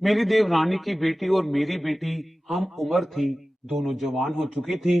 मेरी देवरानी की बेटी और मेरी बेटी हम उम्र थी, दोनों जवान हो चुकी थी।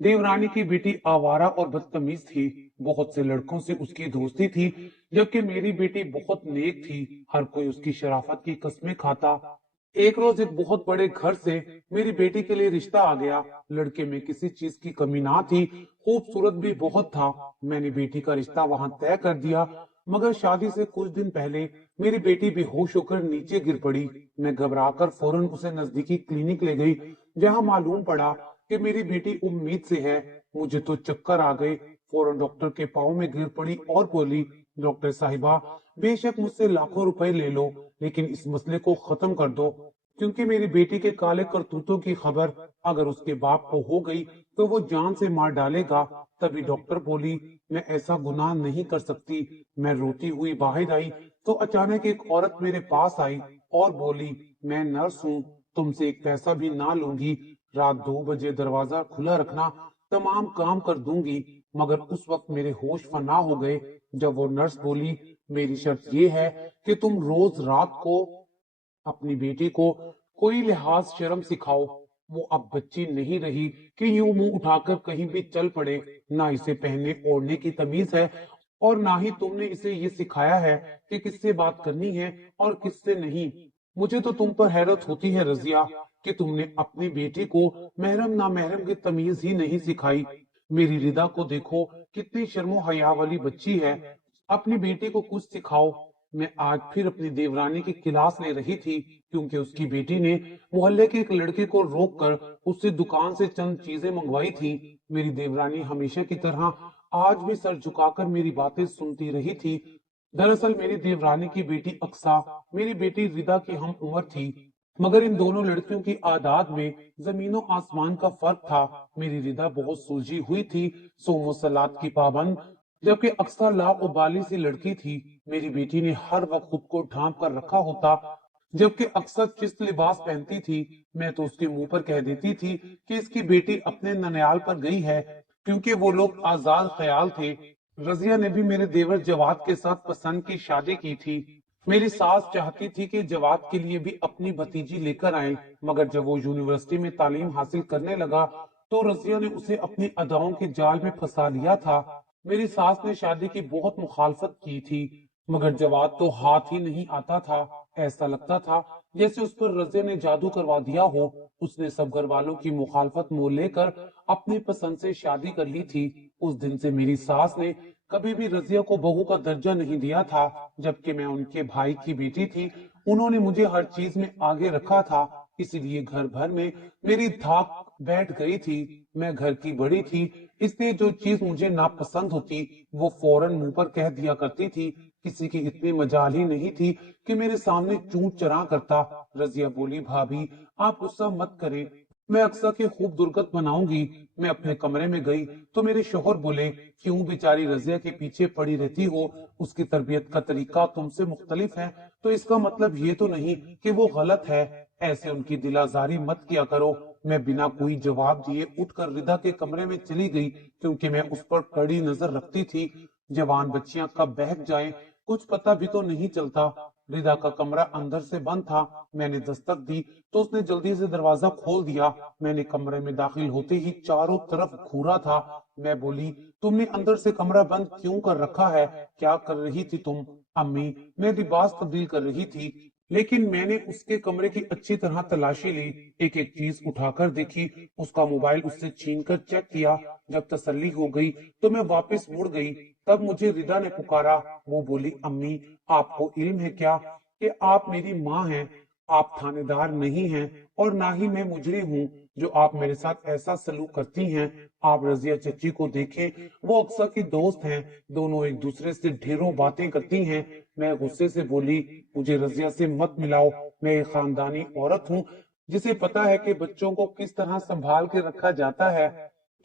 देवरानी की बेटी आवारा और बदतमीज थी, बहुत से लड़कों से उसकी दोस्ती थी, जबकि मेरी बेटी बहुत नेक थी, हर कोई उसकी शराफत की कस्में खाता। एक रोज एक बहुत बड़े घर से मेरी बेटी के लिए रिश्ता आ गया। लड़के में किसी चीज की कमी ना थी, खूबसूरत भी बहुत था। मैंने बेटी का रिश्ता वहां तय कर दिया, मगर शादी से कुछ दिन पहले मेरी बेटी बेहोश होकर नीचे गिर पड़ी। मैं घबराकर फौरन उसे नजदीकी क्लिनिक ले गई, जहां मालूम पड़ा कि मेरी बेटी उम्मीद से है। मुझे तो चक्कर आ गए। फौरन डॉक्टर के पाँव में गिर पड़ी और बोली, डॉक्टर साहिबा, बेशक मुझसे लाखों रुपए ले लो, लेकिन इस मसले को खत्म कर दो, क्योंकि मेरी बेटी के काले करतूतों की खबर अगर उसके बाप को हो गई तो वो जान से मार डालेगा। तभी डॉक्टर बोली, मैं ऐसा गुनाह नहीं कर सकती। मैं रोती हुई बाहर आई तो अचानक एक औरत मेरे पास आई और बोली, मैं नर्स हूँ, तुमसे एक पैसा भी ना लूंगी। रात 2 बजे दरवाजा खुला रखना, तमाम काम कर दूंगी। मगर उस वक्त मेरे होश फना हो गए जब वो नर्स बोली, मेरी शर्त ये है कि तुम रोज रात को अपनी बेटी को कोई लिहाज शर्म सिखाओ। वो अब बच्ची नहीं रही कि यूं मुंह उठाकर कहीं भी चल पड़े। ना इसे पहनने ओढ़ने की तमीज है, और ना ही तुमने इसे ये सिखाया है कि किससे बात करनी है और किससे नहीं। मुझे तो तुम पर हैरत होती है रजिया, कि तुमने अपनी बेटी को महरम ना महरम की तमीज ही नहीं सिखाई। मेरी रिदा को देखो, कितनी शर्मो हया वाली बच्ची है। अपनी बेटी को कुछ सिखाओ। मैं आज फिर अपनी देवरानी की क्लास ले रही थी, क्योंकि उसकी बेटी ने मोहल्ले के एक लड़के को रोककर उससे दुकान से चंद चीजें मंगवाई थी। मेरी देवरानी हमेशा की तरह आज भी सर झुकाकर मेरी बातें सुनती रही थी। दरअसल मेरी देवरानी की बेटी अक्सा मेरी बेटी रिदा की हम उम्र थी, मगर इन दोनों लड़कियों की आदात में जमीनों आसमान का फर्क था। मेरी रिदा बहुत सूझी हुई थी, सोमो सलात की पाबंद, जबकि अक्सा लाउबाली सी लड़की थी। मेरी बेटी ने हर वक्त खुद को ढांप कर रखा होता, जबकि अक्सर चुस्त लिबास पहनती थी। मैं तो उसके मुंह पर कह देती थी कि इसकी बेटी अपने ननियाल पर गई है, क्योंकि वो लोग आजाद ख्याल थे। रजिया ने भी मेरे देवर जवाद के साथ पसंद की शादी की थी। मेरी सास चाहती थी कि जवाद के लिए भी अपनी भतीजी लेकर आए, मगर जब वो यूनिवर्सिटी में तालीम हासिल करने लगा तो रजिया ने उसे अपनी अदाओं के जाल में फंसा लिया था। मेरी सास ने शादी की बहुत मुखालफत की थी, मगर जवाब तो हाथ ही नहीं आता था। ऐसा लगता था जैसे उस पर रजे ने जादू करवा दिया हो। उसने सब घर वालों की मुखालफत मोल लेकर अपनी पसंद से शादी कर ली थी। उस दिन से मेरी सास ने कभी भी रजिया को बहू का दर्जा नहीं दिया था, जबकि मैं उनके भाई की बेटी थी। उन्होंने मुझे हर चीज में आगे रखा था, इसलिए घर भर में मेरी धाक बैठ गई थी। मैं घर की बड़ी थी, इसलिए जो चीज मुझे नापसंद होती वो फौरन मुंह पर कह दिया करती थी। किसी की इतनी मजाल ही नहीं थी कि मेरे सामने चूं चरा करता। रजिया बोली, भाभी आप गुस्सा मत करें, मैं अक्सर के खूब दुर्गत बनाऊंगी। मैं अपने कमरे में गई तो मेरे शोहर बोले, क्यों बेचारी रजिया के पीछे पड़ी रहती हो, उसकी तरबियत का तरीका तुमसे मुख्तलिफ है, तो इसका मतलब ये तो नहीं कि वो गलत है। ऐसे उनकी दिलाजारी मत किया करो। मैं बिना कोई जवाब दिए उठकर रिदा के कमरे में चली गई, क्योंकि मैं उस पर कड़ी नजर रखती थी। जवान बच्चियां कब बहक जाएं, कुछ पता भी तो नहीं चलता। रिदा का कमरा अंदर से बंद था। मैंने दस्तक दी तो उसने जल्दी से दरवाजा खोल दिया। मैंने कमरे में दाखिल होते ही चारों तरफ घूरा था। मैं बोली, तुमने अंदर से कमरा बंद क्यों कर रखा है? क्या कर रही थी तुम? अम्मी, मैं लिबास तब्दील कर रही थी। लेकिन मैंने उसके कमरे की अच्छी तरह तलाशी ली, एक एक चीज उठाकर देखी, उसका मोबाइल उससे छीनकर चेक किया। जब तसल्ली हो गई तो मैं वापस मुड़ गई। तब मुझे रिदा ने पुकारा। वो बोली, अम्मी, आपको इल्म है क्या कि आप मेरी माँ हैं? आप थानेदार नहीं हैं और ना ही मैं मुजरिम हूँ जो आप मेरे साथ ऐसा सलूक करती हैं। आप रजिया चची को देखें, वो अक्सर की दोस्त हैं, दोनों एक दूसरे से ढेरों बातें करती हैं। मैं गुस्से से बोली, मुझे रजिया से मत मिलाओ, मैं एक खानदानी औरत हूँ जिसे पता है कि बच्चों को किस तरह संभाल के रखा जाता है।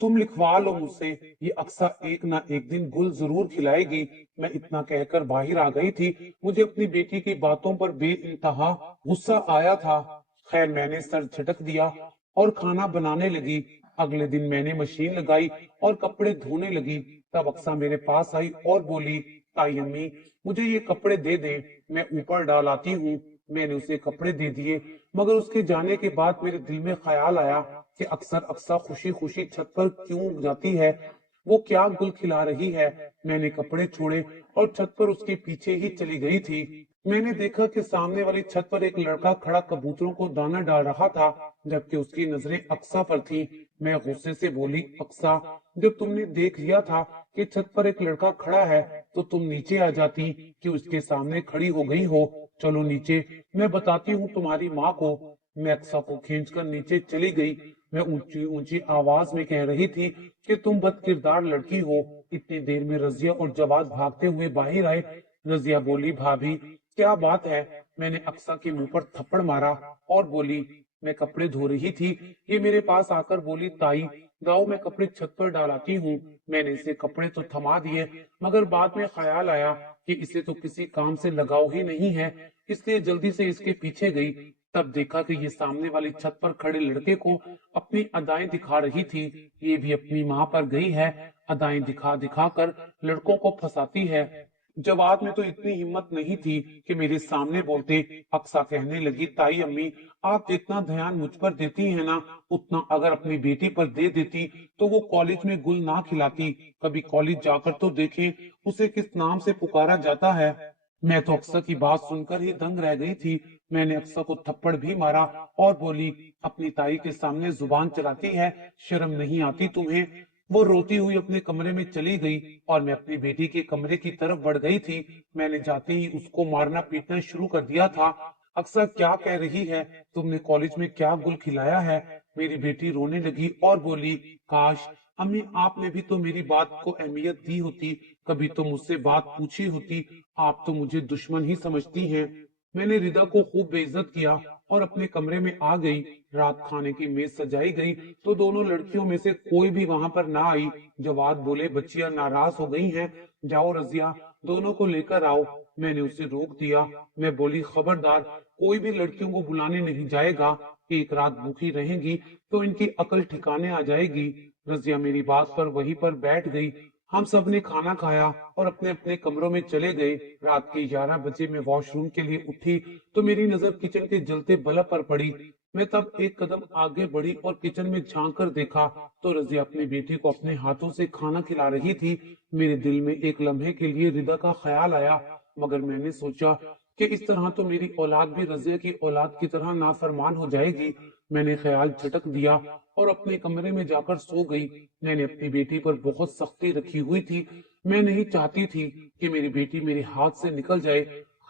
तुम लिखवा लो मुझसे, ये अक्सर एक ना एक दिन गुल जरूर खिलाएगी। मैं इतना कहकर बाहर आ गई थी। मुझे अपनी बेटी की बातों पर बेइंतहा गुस्सा आया था। खैर, मैंने सर झटक दिया और खाना बनाने लगी। अगले दिन मैंने मशीन लगाई और कपड़े धोने लगी। तब अक्सा मेरे पास आई और बोली, ताई अम्मी, मुझे ये कपड़े दे दे, मैं ऊपर डाल आती हूँ। मैंने उसे कपड़े दे दिए, मगर उसके जाने के बाद मेरे दिल में ख्याल आया कि अक्सर अक्सर खुशी खुशी छत पर क्यों जाती है, वो क्या गुल खिला रही है। मैंने कपड़े छोड़े और छत पर उसके पीछे ही चली गई थी। मैंने देखा कि सामने वाली छत पर एक लड़का खड़ा कबूतरों को दाना डाल रहा था, जबकि उसकी नजरें अक्सा पर थी। मैं गुस्से से बोली, अक्सा, जब तुमने देख लिया था कि छत पर एक लड़का खड़ा है तो तुम नीचे आ जाती कि उसके सामने खड़ी हो गई हो। चलो नीचे, मैं बताती हूँ तुम्हारी माँ को। मैं अक्सा को खींचकर नीचे चली गई। मैं ऊंची ऊंची आवाज में कह रही थी कि तुम बदकिरदार लड़की हो। इतनी देर में रजिया और जवाद भागते हुए बाहर आए। रजिया बोली, भाभी क्या बात है। मैंने अक्सा के मुंह पर थप्पड़ मारा और बोली, मैं कपड़े धो रही थी। ये मेरे पास आकर बोली, ताई गाओ मैं कपड़े छत पर डालाती हूँ। मैंने इसे कपड़े तो थमा दिए, मगर बाद में ख्याल आया कि इसे तो किसी काम से लगाव ही नहीं है, इसलिए जल्दी से इसके पीछे गई। तब देखा कि ये सामने वाली छत पर खड़े लड़के को अपनी अदाएं दिखा रही थी। ये भी अपनी माँ पर गई है, अदाएं दिखा दिखा कर लड़कों को फंसाती है। जवाब में तो इतनी हिम्मत नहीं थी कि मेरे सामने बोलते। अक्सा कहने लगी, ताई अम्मी, आप जितना ध्यान मुझ पर देती है ना, उतना अगर अपनी बेटी पर दे देती तो वो कॉलेज में गुल ना खिलाती। कभी कॉलेज जाकर तो देखें उसे किस नाम से पुकारा जाता है। मैं तो अक्सा की बात सुनकर ही दंग रह गई थी। मैंने अक्सा को थप्पड़ भी मारा और बोली, अपनी ताई के सामने जुबान चलाती है, शर्म नहीं आती तुम्हें। वो रोती हुई अपने कमरे में चली गई और मैं अपनी बेटी के कमरे की तरफ बढ़ गई थी। मैंने जाते ही उसको मारना पीटना शुरू कर दिया था। अक्सर क्या कह रही है, तुमने कॉलेज में क्या गुल खिलाया है। मेरी बेटी रोने लगी और बोली, काश अम्मी आपने भी तो मेरी बात को अहमियत दी होती, कभी तो मुझसे बात पूछी होती। आप तो मुझे दुश्मन ही समझती हैं। मैंने रिदा को खूब बेइज्जत किया और अपने कमरे में आ गई। रात खाने की मेज सजाई गई तो दोनों लड़कियों में से कोई भी वहां पर ना आई। जवाद बोले, बच्चियां नाराज हो गई हैं, जाओ रजिया दोनों को लेकर आओ। मैंने उसे रोक दिया। मैं बोली, खबरदार कोई भी लड़कियों को बुलाने नहीं जाएगा। एक रात भूखी रहेंगी तो इनकी अकल ठिकाने आ जाएगी। रजिया मेरी बात पर वहीं पर बैठ गई। हम सब ने खाना खाया और अपने अपने कमरों में चले गए। रात के 11 बजे मैं वॉशरूम के लिए उठी तो मेरी नजर किचन के जलते बल्ब पर पड़ी। मैं तब एक कदम आगे बढ़ी और किचन में झांक कर देखा तो रजिया अपनी बेटी को अपने हाथों से खाना खिला रही थी। मेरे दिल में एक लम्हे के लिए रिदा का ख्याल आया, मगर मैंने सोचा कि इस तरह तो मेरी औलाद भी रजिया की औलाद की तरह नाफरमान हो जाएगी। मैंने ख्याल झटक दिया और अपने कमरे में जाकर सो गई। मैंने अपनी बेटी पर बहुत सख्ती रखी हुई थी। मैं नहीं चाहती थी कि मेरी बेटी मेरे हाथ से निकल जाए।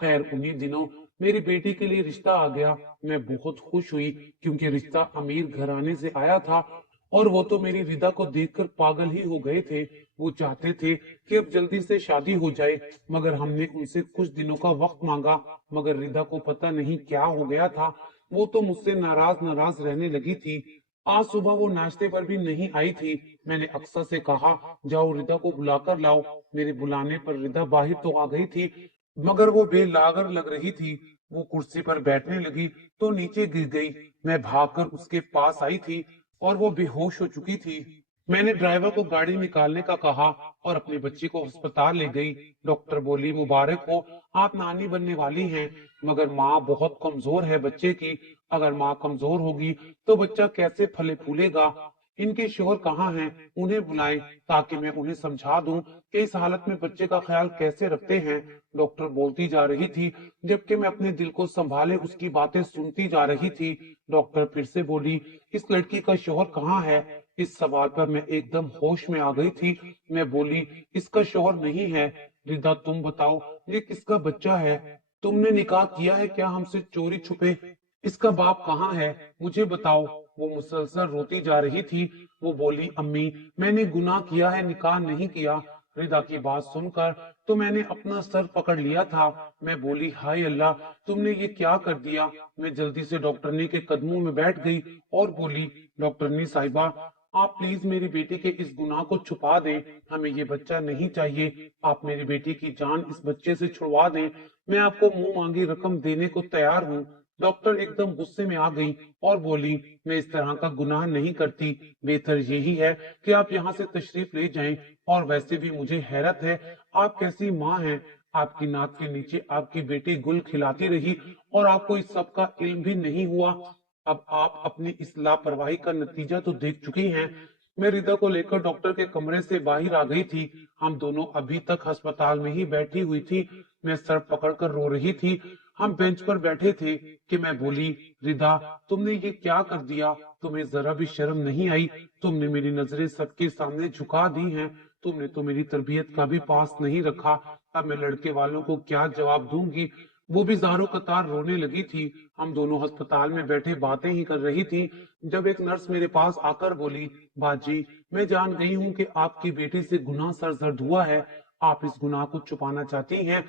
खैर उन्हीं दिनों मेरी बेटी के लिए रिश्ता आ गया। मैं बहुत खुश हुई क्योंकि रिश्ता अमीर घराने से आया था और वो तो मेरी रिदा को देखकर पागल ही हो गए थे। वो चाहते थे कि अब जल्दी से शादी हो जाए, मगर हमने उनसे कुछ दिनों का वक्त मांगा। मगर रिदा को पता नहीं क्या हो गया था, वो तो मुझसे नाराज नाराज रहने लगी थी। आज सुबह वो नाश्ते पर भी नहीं आई थी। मैंने अक्सर से कहा, जाओ रिदा को बुलाकर लाओ। मेरे बुलाने पर रिदा बाहर तो आ गई थी, मगर वो बेलागर लग रही थी। वो कुर्सी पर बैठने लगी तो नीचे गिर गई। मैं भागकर उसके पास आई थी और वो बेहोश हो चुकी थी। मैंने ड्राइवर को गाड़ी निकालने का कहा और अपने बच्ची को अस्पताल ले गई। डॉक्टर बोली, मुबारक हो, आप नानी बनने वाली हैं। मगर माँ बहुत कमजोर है बच्चे की। अगर माँ कमजोर होगी तो बच्चा कैसे फले फूलेगा। इनके शोहर कहाँ हैं, उन्हें बुलाएं ताकि मैं उन्हें समझा दूं कि इस हालत में बच्चे का ख्याल कैसे रखते हैं। डॉक्टर बोलती जा रही थी जबकि मैं अपने दिल को संभाले उसकी बातें सुनती जा रही थी। डॉक्टर फिर से बोली, इस लड़की का शोहर कहाँ है। इस सवाल पर मैं एकदम होश में आ गई थी। मैं बोली, इसका शोहर नहीं है। रिदा तुम बताओ, ये किसका बच्चा है। तुमने निकाह किया है क्या हमसे चोरी छुपे। इसका बाप कहाँ है, मुझे बताओ। वो मुसलसल रोती जा रही थी। वो बोली, अम्मी मैंने गुनाह किया है, निकाह नहीं किया। रिदा की बात सुनकर तो मैंने अपना सर पकड़ लिया था। मैं बोली, हाय अल्लाह, तुमने ये क्या कर दिया। मैं जल्दी से डॉक्टरनी के कदमों में बैठ गई और बोली, डॉक्टरनी साहिबा, आप प्लीज मेरी बेटी के इस गुनाह को छुपा दें। हमें ये बच्चा नहीं चाहिए। आप मेरी बेटी की जान इस बच्चे से छुड़वा दें। मैं आपको मुंह मांगी रकम देने को तैयार हूँ। डॉक्टर एकदम गुस्से में आ गई और बोली, मैं इस तरह का गुनाह नहीं करती। बेहतर यही है कि आप यहाँ से तशरीफ ले जाएं। और वैसे भी मुझे हैरत है, आप कैसी माँ हैं, आपकी नाक के नीचे आपकी बेटी गुल खिलाती रही और आपको इस सब का इल्म भी नहीं हुआ। अब आप अपनी इस लापरवाही का नतीजा तो देख चुकी हैं। मैं रिदा को लेकर डॉक्टर के कमरे से बाहर आ गई थी। हम दोनों अभी तक अस्पताल में ही बैठी हुई थी। मैं सर पकड़कर रो रही थी। हम बेंच पर बैठे थे कि मैं बोली, रिदा, तुमने ये क्या कर दिया? तुम्हें जरा भी शर्म नहीं आई? तुमने मेरी नजरें सबके सामने झुका दी हैं। तुमने तो मेरी तरबियत का भी पास नहीं रखा। अब मैं लड़के वालों को क्या जवाब दूंगी? वो भी ज़ारो कतार रोने लगी थी। हम दोनों अस्पताल में बैठे बातें ही कर रही थी जब एक नर्स मेरे पास आकर बोली, बाजी, मैं जान गई हूँ कि आपकी बेटी से गुनाह सरजद हुआ है। आप इस गुनाह को छुपाना चाहती हैं,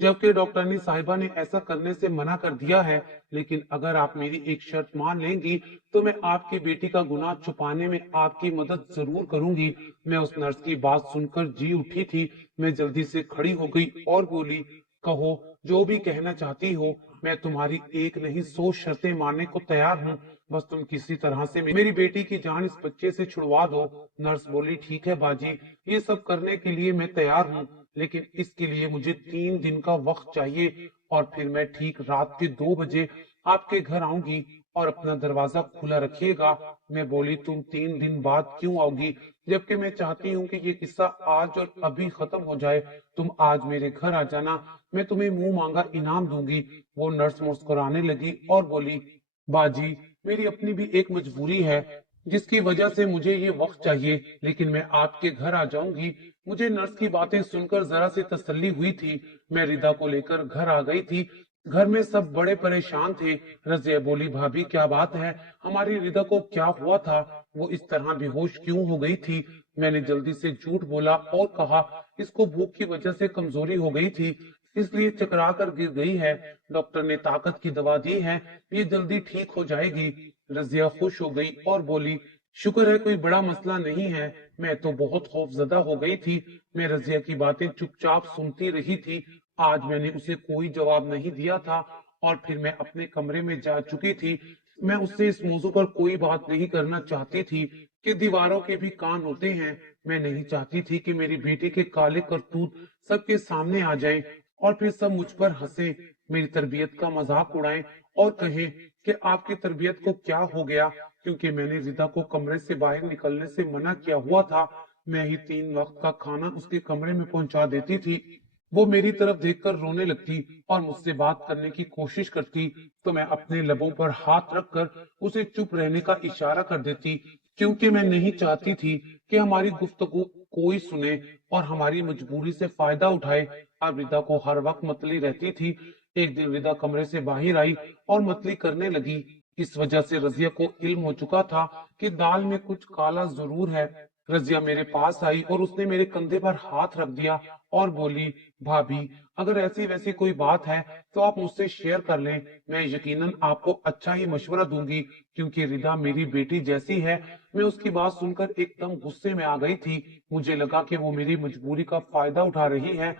जबकि डॉक्टरनी साहिबा ने ऐसा करने से मना कर दिया है। लेकिन अगर आप मेरी एक शर्त मान लेंगी तो मैं आपकी बेटी का गुनाह छुपाने में आपकी मदद जरूर करूंगी। मैं उस नर्स की बात सुनकर जी उठी थी। मैं जल्दी से खड़ी हो गई और बोली, कहो, जो भी कहना चाहती हो। मैं तुम्हारी एक नहीं 100 शर्तें मानने को तैयार हूँ। बस तुम किसी तरह से मेरी बेटी की जान इस बच्चे से छुड़वा दो। नर्स बोली, ठीक है बाजी, ये सब करने के लिए मैं तैयार हूँ, लेकिन इसके लिए मुझे 3 दिन का वक्त चाहिए और फिर मैं ठीक रात के 2 बजे आपके घर आऊंगी और अपना दरवाजा खुला रखिएगा। मैं बोली, तुम 3 दिन बाद क्यों आओगी, जबकि मैं चाहती हूँ कि ये किस्सा आज और अभी खत्म हो जाए। तुम आज मेरे घर आ जाना, मैं तुम्हें मुंह मांगा इनाम दूंगी। वो नर्स मुस्कुराने लगी और बोली, बाजी, मेरी अपनी भी एक मजबूरी है जिसकी वजह से मुझे ये वक्त चाहिए, लेकिन मैं आपके घर आ जाऊंगी। मुझे नर्स की बातें सुनकर जरा सी तसल्ली हुई थी। मैं रिदा को लेकर घर आ गई थी। घर में सब बड़े परेशान थे। रजिया बोली, भाभी, क्या बात है? हमारी रिदा को क्या हुआ था? वो इस तरह बेहोश क्यों हो गई थी? मैंने जल्दी से झूठ बोला और कहा, इसको भूख की वजह से कमजोरी हो गई थी, इसलिए चकरा कर गिर गई है। डॉक्टर ने ताकत की दवा दी है, ये जल्दी ठीक हो जाएगी। रजिया खुश हो गई और बोली, शुक्र है कोई बड़ा मसला नहीं है। मैं तो बहुत खौफजदा हो गई थी। मैं रजिया की बातें चुपचाप सुनती रही थी। आज मैंने उसे कोई जवाब नहीं दिया था और फिर मैं अपने कमरे में जा चुकी थी। मैं उससे इस मौजू पर कोई बात नहीं करना चाहती थी कि दीवारों के भी कान होते हैं। मैं नहीं चाहती थी कि मेरी बेटी के काले करतूत सबके सामने आ जाएं और फिर सब मुझ पर हंसे, मेरी तरबियत का मजाक उड़ाएं और कहें कि आपकी तरबियत को क्या हो गया, क्योंकि मैंने रिदा को कमरे से बाहर निकलने से मना किया हुआ था। मैं ही 3 वक्त का खाना उसके कमरे में पहुंचा देती थी। वो मेरी तरफ देखकर रोने लगती और मुझसे बात करने की कोशिश करती तो मैं अपने लबों पर हाथ रखकर उसे चुप रहने का इशारा कर देती, क्योंकि मैं नहीं चाहती थी कि हमारी गुफ्तगू कोई सुने और हमारी मजबूरी से फायदा उठाए। अब रिदा को हर वक्त मतली रहती थी। एक दिन रिदा कमरे से बाहर आई और मतली करने लगी। इस वजह से रजिया को इल्म हो चुका था कि दाल में कुछ काला जरूर है। रजिया मेरे पास आई और उसने मेरे कंधे पर हाथ रख दिया और बोली, भाभी, अगर ऐसी वैसी कोई बात है तो आप मुझसे शेयर कर लें। मैं यकीनन आपको अच्छा ही मशवरा दूंगी, क्योंकि रिदा मेरी बेटी जैसी है। मैं उसकी बात सुनकर एकदम गुस्से में आ गई थी। मुझे लगा कि वो मेरी मजबूरी का फायदा उठा रही है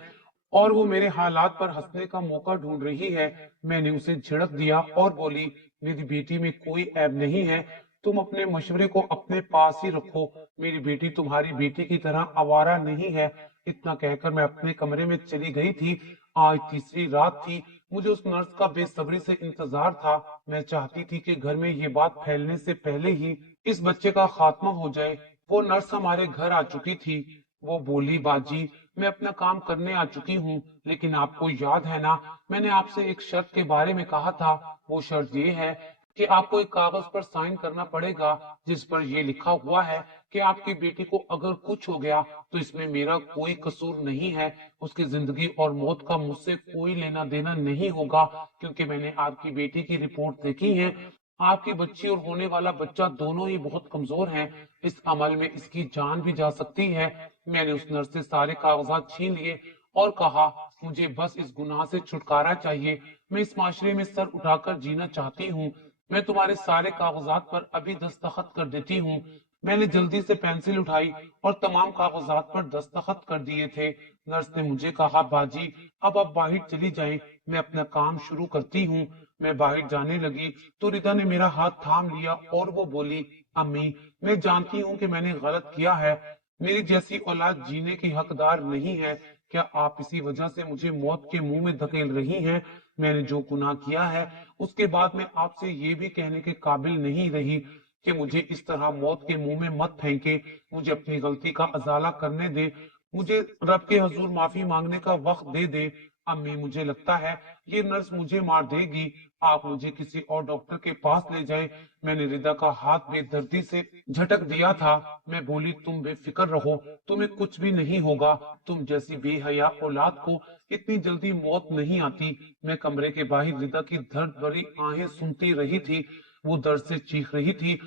और वो मेरे हालात पर हंसने का मौका ढूंढ रही है। मैंने उसे झिड़क दिया और बोली, मेरी बेटी में कोई ऐब नहीं है। तुम अपने मशवरे को अपने पास ही रखो। मेरी बेटी तुम्हारी बेटी की तरह आवारा नहीं है। इतना कहकर मैं अपने कमरे में चली गई थी। आज तीसरी रात थी। मुझे उस नर्स का बेसब्री से इंतजार था। मैं चाहती थी कि घर में ये बात फैलने से पहले ही इस बच्चे का खात्मा हो जाए। वो नर्स हमारे घर आ चुकी थी। वो बोली, बाजी, मैं अपना काम करने आ चुकी हूँ, लेकिन आपको याद है ना, मैंने आपसे एक शर्त के बारे में कहा था। वो शर्त ये है कि आपको एक कागज पर साइन करना पड़ेगा जिस पर यह लिखा हुआ है कि आपकी बेटी को अगर कुछ हो गया तो इसमें मेरा कोई कसूर नहीं है। उसकी जिंदगी और मौत का मुझसे कोई लेना देना नहीं होगा, क्योंकि मैंने आपकी बेटी की रिपोर्ट देखी है। आपकी बच्ची और होने वाला बच्चा दोनों ही बहुत कमजोर हैं। इस अमल में इसकी जान भी जा सकती है। मैंने उस नर्स से सारे कागजात छीन लिए और कहा, मुझे बस इस गुनाह से छुटकारा चाहिए। मैं इस माशरे में सर उठाकर जीना चाहती हूँ। मैं तुम्हारे सारे कागजात पर अभी दस्तखत कर देती हूँ। मैंने जल्दी से पेंसिल उठाई और तमाम कागजात पर दस्तखत कर दिए थे। नर्स ने मुझे कहा, बाजी, अब आप बाहर चली जाएं, मैं अपना काम शुरू करती हूँ। मैं बाहर जाने लगी तो रिदा ने मेरा हाथ थाम लिया और वो बोली, अम्मी, मैं जानती हूँ कि मैंने गलत किया है। मेरी जैसी औलाद जीने की हकदार नहीं है। क्या आप इसी वजह से मुझे मौत के मुंह में धकेल रही हैं? मैंने जो गुनाह किया है उसके बाद मैं आपसे ये भी कहने के काबिल नहीं रही कि मुझे इस तरह मौत के मुंह में मत फेंके। मुझे अपनी गलती का अजाला करने दे, मुझे रब के हजूर माफी मांगने का वक्त दे दे। अम्मी, मुझे लगता है ये नर्स मुझे मार देगी, आप मुझे किसी और डॉक्टर के पास ले जाएं। मैंने रिदा का हाथ बेदर्दी से झटक दिया था। मैं बोली, तुम बेफिक्र रहो, तुम्हें कुछ भी नहीं होगा। तुम जैसी बेहया औलाद को इतनी जल्दी मौत नहीं आती। मैं कमरे के बाहर रिदा की दर्द भरी आहें सुनती रही थी। वो दर्द से चीख रही थी।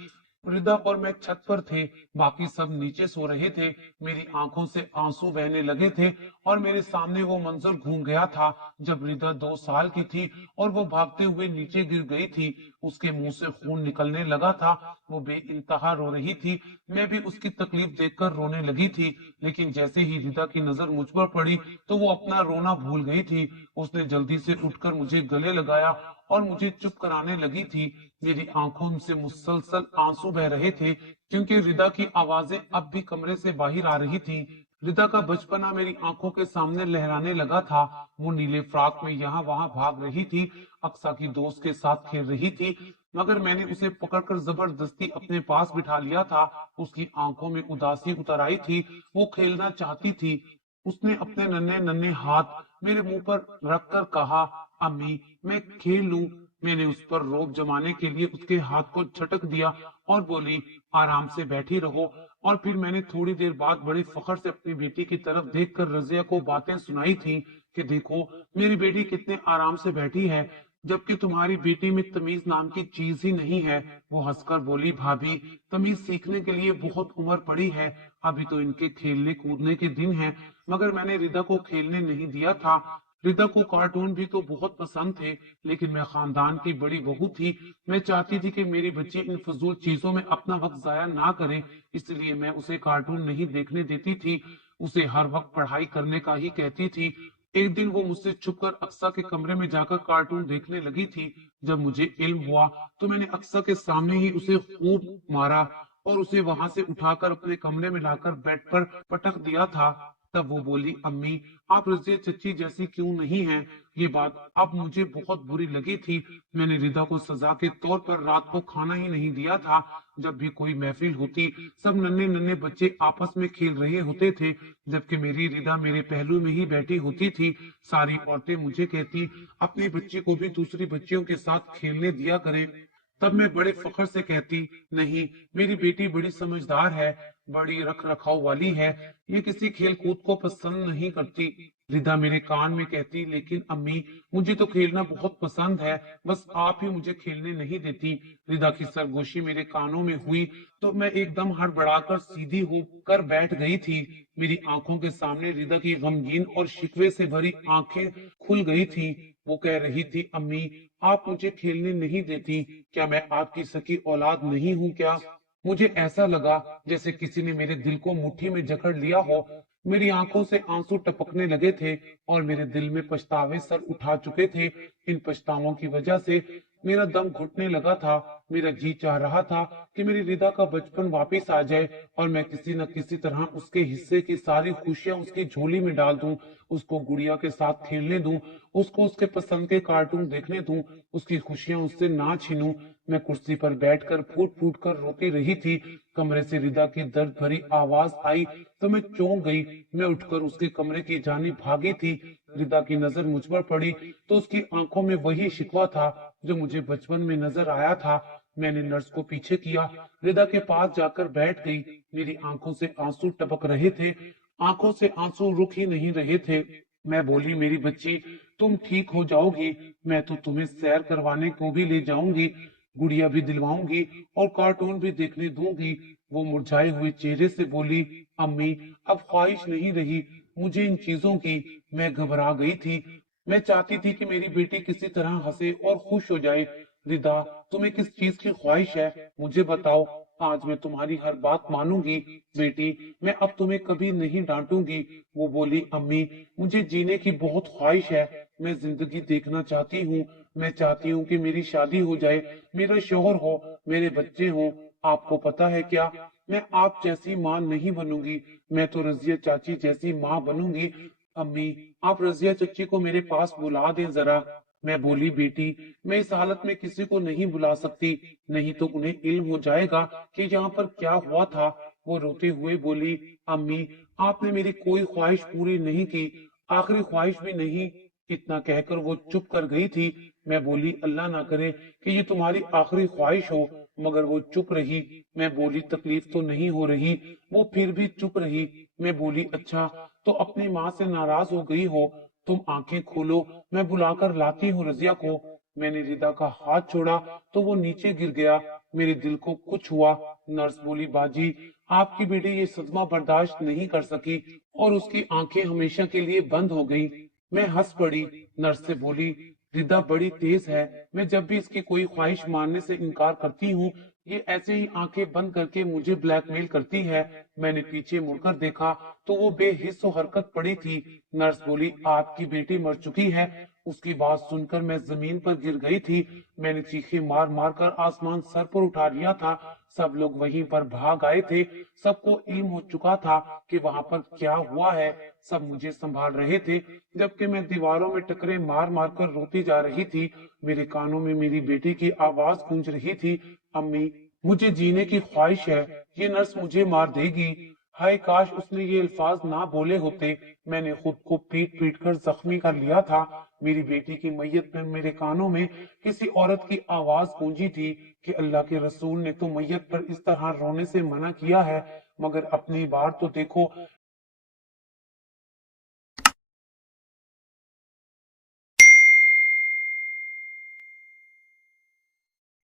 रिदा और मैं छत पर थे, बाकी सब नीचे सो रहे थे। मेरी आंखों से आंसू बहने लगे थे और मेरे सामने वो मंजर घूम गया था जब रिदा 2 साल की थी और वो भागते हुए नीचे गिर गई थी। उसके मुंह से खून निकलने लगा था। वो बेइंतहा रो रही थी। मैं भी उसकी तकलीफ देखकर रोने लगी थी, लेकिन जैसे ही रिदा की नजर मुझ पर पड़ी तो वो अपना रोना भूल गई थी। उसने जल्दी से उठकर मुझे गले लगाया और मुझे चुप कराने लगी थी। मेरी आंखों से मुसलसल आंसू बह रहे थे क्योंकि रिदा की आवाजें अब भी कमरे से बाहर आ रही थी। रिदा का बचपना मेरी आंखों के सामने लहराने लगा था। वो नीले फ्रॉक में यहाँ वहां भाग रही थी, अक्सा की दोस्त के साथ खेल रही थी, मगर मैंने उसे पकड़कर जबरदस्ती अपने पास बिठा लिया था। उसकी आंखों में उदासी उतर आई थी। वो खेलना चाहती थी। उसने अपने नन्हे नन्हे हाथ मेरे मुंह पर रखकर कहा, अम्मी, मैं खेल लूं। मैंने उस पर रोब जमाने के लिए उसके हाथ को झटक दिया और बोली, आराम से बैठी रहो। और फिर मैंने थोड़ी देर बाद बड़े फख्र से अपनी बेटी की तरफ देखकर रजिया को बातें सुनाई थी कि देखो मेरी बेटी कितने आराम से बैठी है, जबकि तुम्हारी बेटी में तमीज नाम की चीज ही नहीं है। वो हंसकर बोली, भाभी, तमीज सीखने के लिए बहुत उम्र पड़ी है, अभी तो इनके खेलने कूदने के दिन हैं। मगर मैंने रिदा को खेलने नहीं दिया था। रिदा को कार्टून भी तो बहुत पसंद थे, लेकिन मैं खानदान की बड़ी बहू थी। मैं चाहती थी कि मेरी बच्ची इन फजूल चीजों में अपना वक्त जाया ना करे, इसलिए मैं उसे कार्टून नहीं देखने देती थी। उसे हर वक्त पढ़ाई करने का ही कहती थी। एक दिन वो मुझसे छुपकर अक्सा के कमरे में जाकर कार्टून देखने लगी थी। जब मुझे इल्म हुआ तो मैंने अक्सा के सामने ही उसे खूब मारा और उसे वहां से उठाकर अपने कमरे में लाकर बेड पर पटक दिया था। तब वो बोली, अम्मी, आप रजिया चच्ची जैसी क्यों नहीं हैं? ये बात अब मुझे बहुत बुरी लगी थी। मैंने रिदा को सजा के तौर पर रात को खाना ही नहीं दिया था। जब भी कोई महफिल होती, सब नन्हे नन्हे बच्चे आपस में खेल रहे होते थे, जबकि मेरी रिदा मेरे पहलू में ही बैठी होती थी। सारी औरतें मुझे कहती, अपनी बच्ची को भी दूसरी बच्चियों के साथ खेलने दिया करें। तब मैं बड़े फख्र से कहती, नहीं, मेरी बेटी बड़ी समझदार है, बड़ी रख रखाव वाली है, ये किसी खेल कूद को पसंद नहीं करती। रिदा मेरे कान में कहती, लेकिन अम्मी, मुझे तो खेलना बहुत पसंद है, बस आप ही मुझे खेलने नहीं देती। रिदा की सरगोशी मेरे कानों में हुई तो मैं एकदम हड़बड़ाकर सीधी होकर बैठ गई थी। मेरी आंखों के सामने रिदा की गमगीन और शिकवे से भरी आंखें खुल गई थी। वो कह रही थी, अम्मी, आप मुझे खेलने नहीं देती, क्या मैं आपकी सकी औलाद नहीं हूँ क्या? मुझे ऐसा लगा जैसे किसी ने मेरे दिल को मुट्ठी में जकड़ लिया हो। मेरी आंखों से आंसू टपकने लगे थे और मेरे दिल में पछतावे सर उठा चुके थे। इन पछतावों की वजह से मेरा दम घुटने लगा था। मेरा जी चाह रहा था कि मेरी रिदा का बचपन वापस आ जाए और मैं किसी न किसी तरह उसके हिस्से की सारी खुशियां उसकी झोली में डाल दूं, उसको गुड़िया के साथ खेलने दूं, उसको उसके पसंद के कार्टून देखने दूं, उसकी खुशियां उससे ना छीनूं। मैं कुर्सी पर बैठकर फूट फूट कर रोती रही थी। कमरे से रिदा की दर्द भरी आवाज आई तो मैं चौंक गई। मैं उठकर उसके कमरे की जानिब भागी थी। रिदा की नजर मुझ पर पड़ी तो उसकी आंखों में वही शिकवा था जो मुझे बचपन में नजर आया था। मैंने नर्स को पीछे किया, रिदा के पास जाकर बैठ गई। मेरी आंखों से आंसू टपक रहे थे, आंखों से आंसू रुक ही नहीं रहे थे। मैं बोली, मेरी बच्ची, तुम ठीक हो जाओगी, मैं तो तुम्हें सैर करवाने को भी ले जाऊंगी, गुड़िया भी दिलवाऊंगी और कार्टून भी देखने दूंगी। वो मुरझाए हुए चेहरे से बोली, अम्मी, अब ख्वाहिश नहीं रही मुझे इन चीजों की। मैं घबरा गई थी। मैं चाहती थी कि मेरी बेटी किसी तरह हंसे और खुश हो जाए। रिदा, तुम्हें किस चीज की ख्वाहिश है, मुझे बताओ, आज मैं तुम्हारी हर बात मानूंगी। बेटी, मैं अब तुम्हें कभी नहीं डांटूंगी। वो बोली, अम्मी, मुझे जीने की बहुत ख्वाहिश है, मैं जिंदगी देखना चाहती हूँ। मैं चाहती हूँ कि मेरी शादी हो जाए, मेरा शोहर हो, मेरे बच्चे हों। आपको पता है क्या, मैं आप जैसी माँ नहीं बनूंगी, मैं तो रजिया चाची जैसी माँ बनूंगी। अम्मी, आप रजिया चच्ची को मेरे पास बुला दें जरा। मैं बोली, बेटी, मैं इस हालत में किसी को नहीं बुला सकती, नहीं तो उन्हें इल्म हो जाएगा कि यहाँ पर क्या हुआ था। वो रोते हुए बोली, अम्मी, आपने मेरी कोई ख्वाहिश पूरी नहीं की, आखिरी ख्वाहिश भी नहीं। इतना कहकर वो चुप कर गई थी। मैं बोली, अल्लाह ना करे कि ये तुम्हारी आखिरी ख्वाहिश हो। मगर वो चुप रही। मैं बोली, तकलीफ तो नहीं हो रही। वो फिर भी चुप रही। मैं बोली, अच्छा, तो अपनी माँ से नाराज हो गई हो। तुम आंखें खोलो, मैं बुलाकर लाती हूँ रजिया को। मैंने रिदा का हाथ छोड़ा तो वो नीचे गिर गया। मेरे दिल को कुछ हुआ। नर्स बोली, बाजी, आपकी बेटी ये सदमा बर्दाश्त नहीं कर सकी और उसकी आंखें हमेशा के लिए बंद हो गई। मैं हंस पड़ी। नर्स से बोली, रिदा बड़ी तेज है, मैं जब भी इसकी कोई ख्वाहिश मानने से इनकार करती हूँ, ये ऐसे ही आंखें बंद करके मुझे ब्लैकमेल करती है। मैंने पीछे मुड़कर देखा तो वो बेहिस्सो हरकत पड़ी थी। नर्स बोली, आपकी बेटी मर चुकी है। उसकी बात सुनकर मैं जमीन पर गिर गई थी। मैंने चीखें मार मार कर आसमान सर पर उठा लिया था। सब लोग वहीं पर भाग आए थे। सबको इल्म हो चुका था कि वहां पर क्या हुआ है। सब मुझे संभाल रहे थे, जबकि मैं दीवारों में टकरे मार मार कर रोती जा रही थी। मेरे कानों में मेरी बेटी की आवाज गूंज रही थी, अम्मी, मुझे जीने की ख्वाहिश है, ये नर्स मुझे मार देगी। हाय काश उसने ये अल्फाज ना बोले होते। मैंने खुद को पीट पीट कर जख्मी कर लिया था। मेरी बेटी की मैयत में मेरे कानों में किसी औरत की आवाज गूंजी थी कि अल्लाह के रसूल ने तो मैयत पर इस तरह रोने से मना किया है, मगर अपनी बार तो देखो,